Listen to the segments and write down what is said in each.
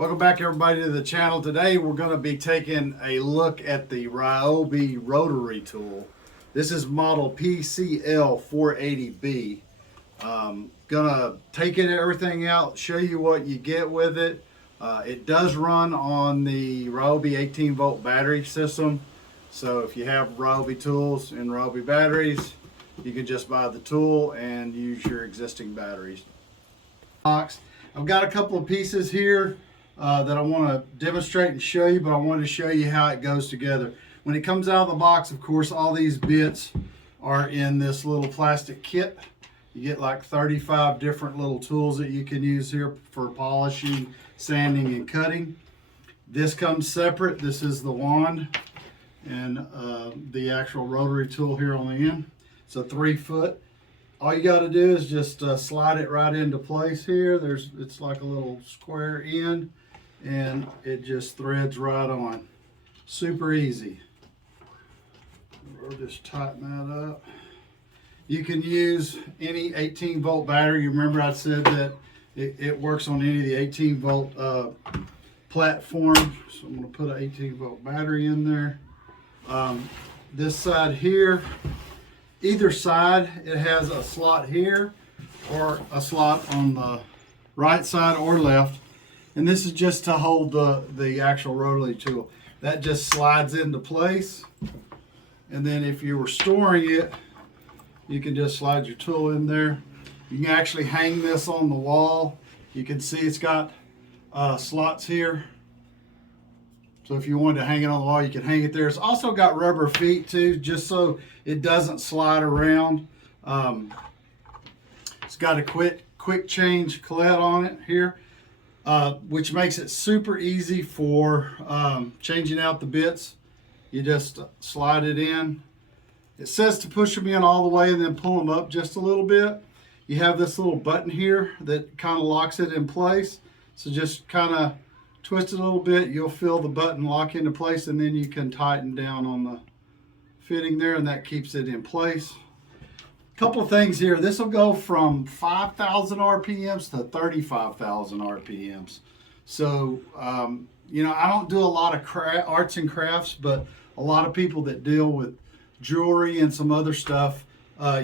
Welcome back everybody to the channel. Today we're going to be taking a look at the RYOBI Rotary Tool. This is model PCL 480B. Gonna take everything out, show you what you get with it. It does run on the RYOBI 18 volt battery system. So if you have RYOBI tools and RYOBI batteries, you can just buy the tool and use your existing batteries. I've got a couple of pieces here that I want to demonstrate and show you, but I wanted to show you how it goes together. When it comes out of the box, of course, all these bits are in this little plastic kit. You get like 35 different little tools that you can use here for polishing, sanding, and cutting. This comes separate. This is the wand and the actual rotary tool here on the end. It's a 3-foot. All you got to do is just slide it right into place here. It's like a little square end, and it just threads right on. Super easy. We'll just tighten that up. You can use any 18 volt battery. You remember I said that it works on any of the 18 volt platforms. So I'm going to put an 18 volt battery in there. This side here, either side, it has a slot here or a slot on the right side or left. And this is just to hold the actual rotary tool. That just slides into place. And then if you were storing it, you can just slide your tool in there. You can actually hang this on the wall. You can see it's got slots here. So if you wanted to hang it on the wall, you can hang it there. It's also got rubber feet too, just so it doesn't slide around. It's got a Quick-Change Collet on it here, which makes it super easy for changing out the bits. You just slide it in. It says to push them in all the way and then pull them up just a little bit. You have this little button here that kind of locks it in place. So just kind of twist it a little bit, you'll feel the button lock into place, and then you can tighten down on the fitting there, and that keeps it in place. A couple of things here. This will go from 5,000 RPMs to 35,000 RPMs. So, you know, I don't do a lot of arts and crafts, but a lot of people that deal with jewelry and some other stuff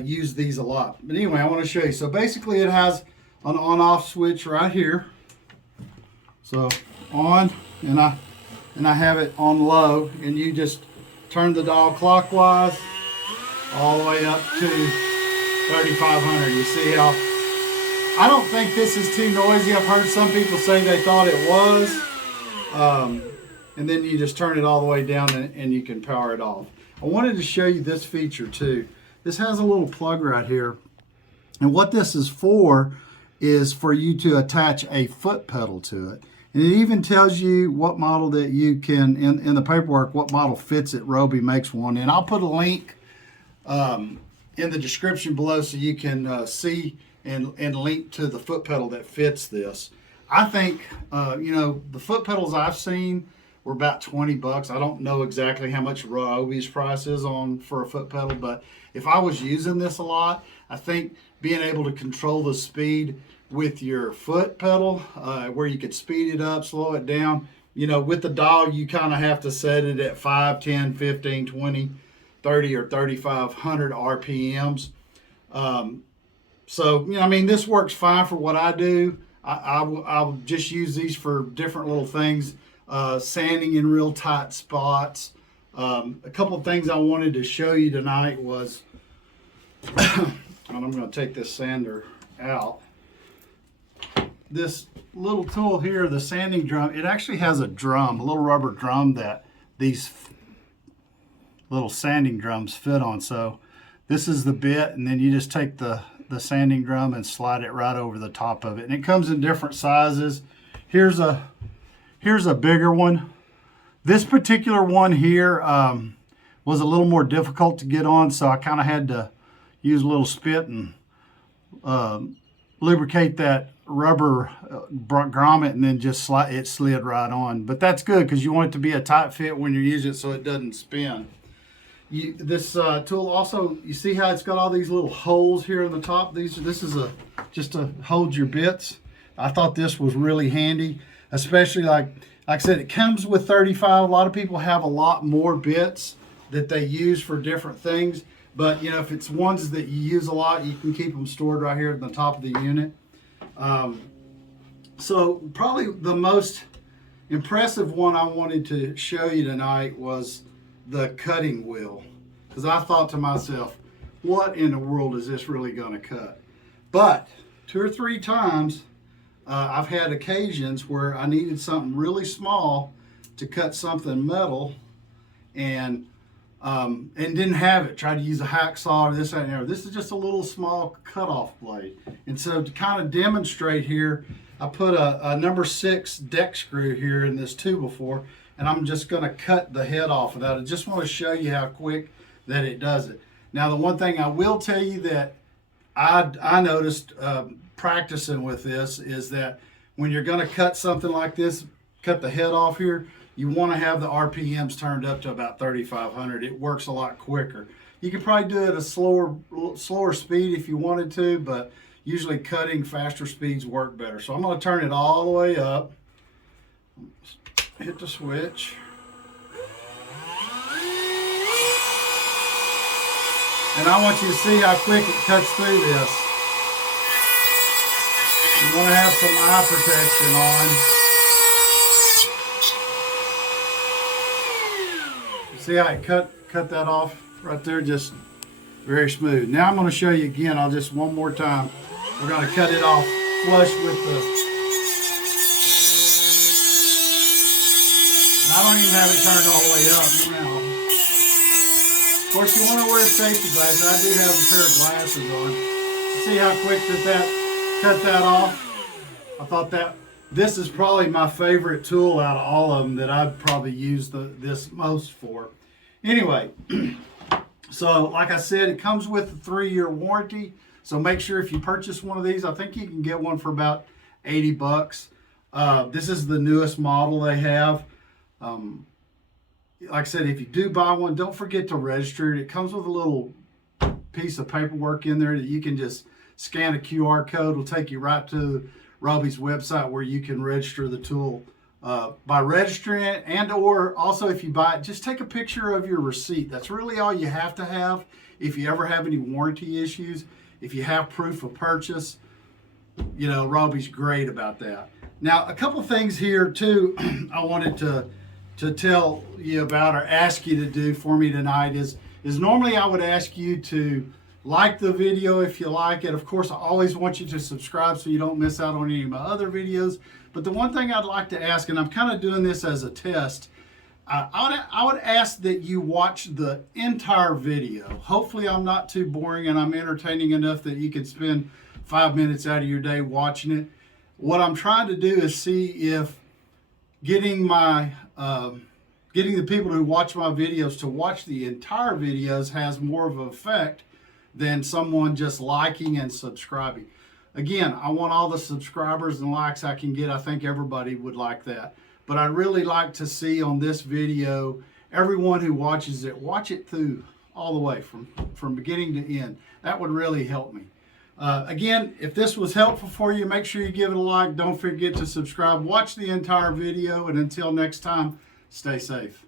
use these a lot. But anyway, I want to show you. So basically it has an on-off switch right here. So on, and I have it on low, and you just turn the dial clockwise all the way up to 3,500. You see how I don't think this is too noisy. I've heard some people say they thought it was, and then you just turn it all the way down and you can power it off. I wanted to show you this feature too. This has a little plug right here, and what this is for you to attach a foot pedal to it. And it even tells you what model that you can, in the paperwork, what model fits it. RYOBI makes one. And I'll put a link in the description below so you can see and link to the foot pedal that fits this. I think, you know, the foot pedals I've seen were about 20 bucks. I don't know exactly how much RYOBI's price is for a foot pedal, but if I was using this a lot, I think being able to control the speed with your foot pedal, where you could speed it up, slow it down. You know, with the dial, you kind of have to set it at 5, 10, 15, 20, 30, or 3,500 RPMs. So, you know, I mean, this works fine for what I do. I'll just use these for different little things, sanding in real tight spots. A couple of things I wanted to show you tonight was, and I'm going to take this sander out. This little tool here, the sanding drum, it actually has a drum, a little rubber drum that these little sanding drums fit on. So this is the bit, and then you just take the sanding drum and slide it right over the top of it. And it comes in different sizes. Here's a bigger one. This particular one here was a little more difficult to get on, so I kind of had to use a little spit and lubricate that rubber grommet, and then just slid right on. But that's good because you want it to be a tight fit when you use it so it doesn't spin. This tool also, you see how it's got all these little holes here on the top? This is just to hold your bits. I thought this was really handy. especially like I said, it comes with 35. A lot of people have a lot more bits that they use for different things. But you know, if it's ones that you use a lot, you can keep them stored right here at the top of the unit. So probably the most impressive one I wanted to show you tonight was the cutting wheel, because I thought to myself, what in the world is this really going to cut? But 2 or 3 times I've had occasions where I needed something really small to cut something metal, and didn't have it. Tried to use a hacksaw or this, that, and the other. This is just a little small cutoff blade. And so to kind of demonstrate here, I put a number 6 deck screw here in this 2x4, and I'm just going to cut the head off of that. I just want to show you how quick that it does it. Now, the one thing I will tell you that I noticed practicing with this is that when you're going to cut something like this, cut the head off here, you want to have the RPMs turned up to about 3,500. It works a lot quicker. You could probably do it at a slower speed if you wanted to, but usually cutting faster speeds work better. So I'm going to turn it all the way up. Hit the switch. And I want you to see how quick it cuts through this. You want to have some eye protection on. See how it cut that off right there, just very smooth. Now I'm going to show you again. I'll just one more time. We're going to cut it off flush with the. I don't even have it turned all the way up now. Of course, you want to wear safety glasses. I do have a pair of glasses on. See how quick that cut that off? I thought that this is probably my favorite tool out of all of them that I'd probably use this most for. Anyway, so like I said, it comes with a 3-year warranty. So make sure if you purchase one of these, I think you can get one for about 80 bucks. This is the newest model they have. Like I said, if you do buy one, don't forget to register it. It comes with a little piece of paperwork in there that you can just scan a QR code. It'll take you right to RYOBI's website where you can register the tool. By registering it, and or also if you buy it, just take a picture of your receipt. That's really all you have to have if you ever have any warranty issues. If you have proof of purchase, you know, RYOBI's great about that. Now, a couple things here too I wanted to tell you about or ask you to do for me tonight is normally I would ask you to like the video if you like it. Of course, I always want you to subscribe so you don't miss out on any of my other videos. But the one thing I'd like to ask, and I'm kind of doing this as a test, I would ask that you watch the entire video. Hopefully I'm not too boring and I'm entertaining enough that you can spend 5 minutes out of your day watching it. What I'm trying to do is see if getting the people who watch my videos to watch the entire videos has more of an effect than someone just liking and subscribing. Again, I want all the subscribers and likes I can get. I think everybody would like that. But I'd really like to see on this video, everyone who watches it, watch it through all the way from beginning to end. That would really help me. Again, if this was helpful for you, make sure you give it a like. Don't forget to subscribe. Watch the entire video. And until next time, stay safe.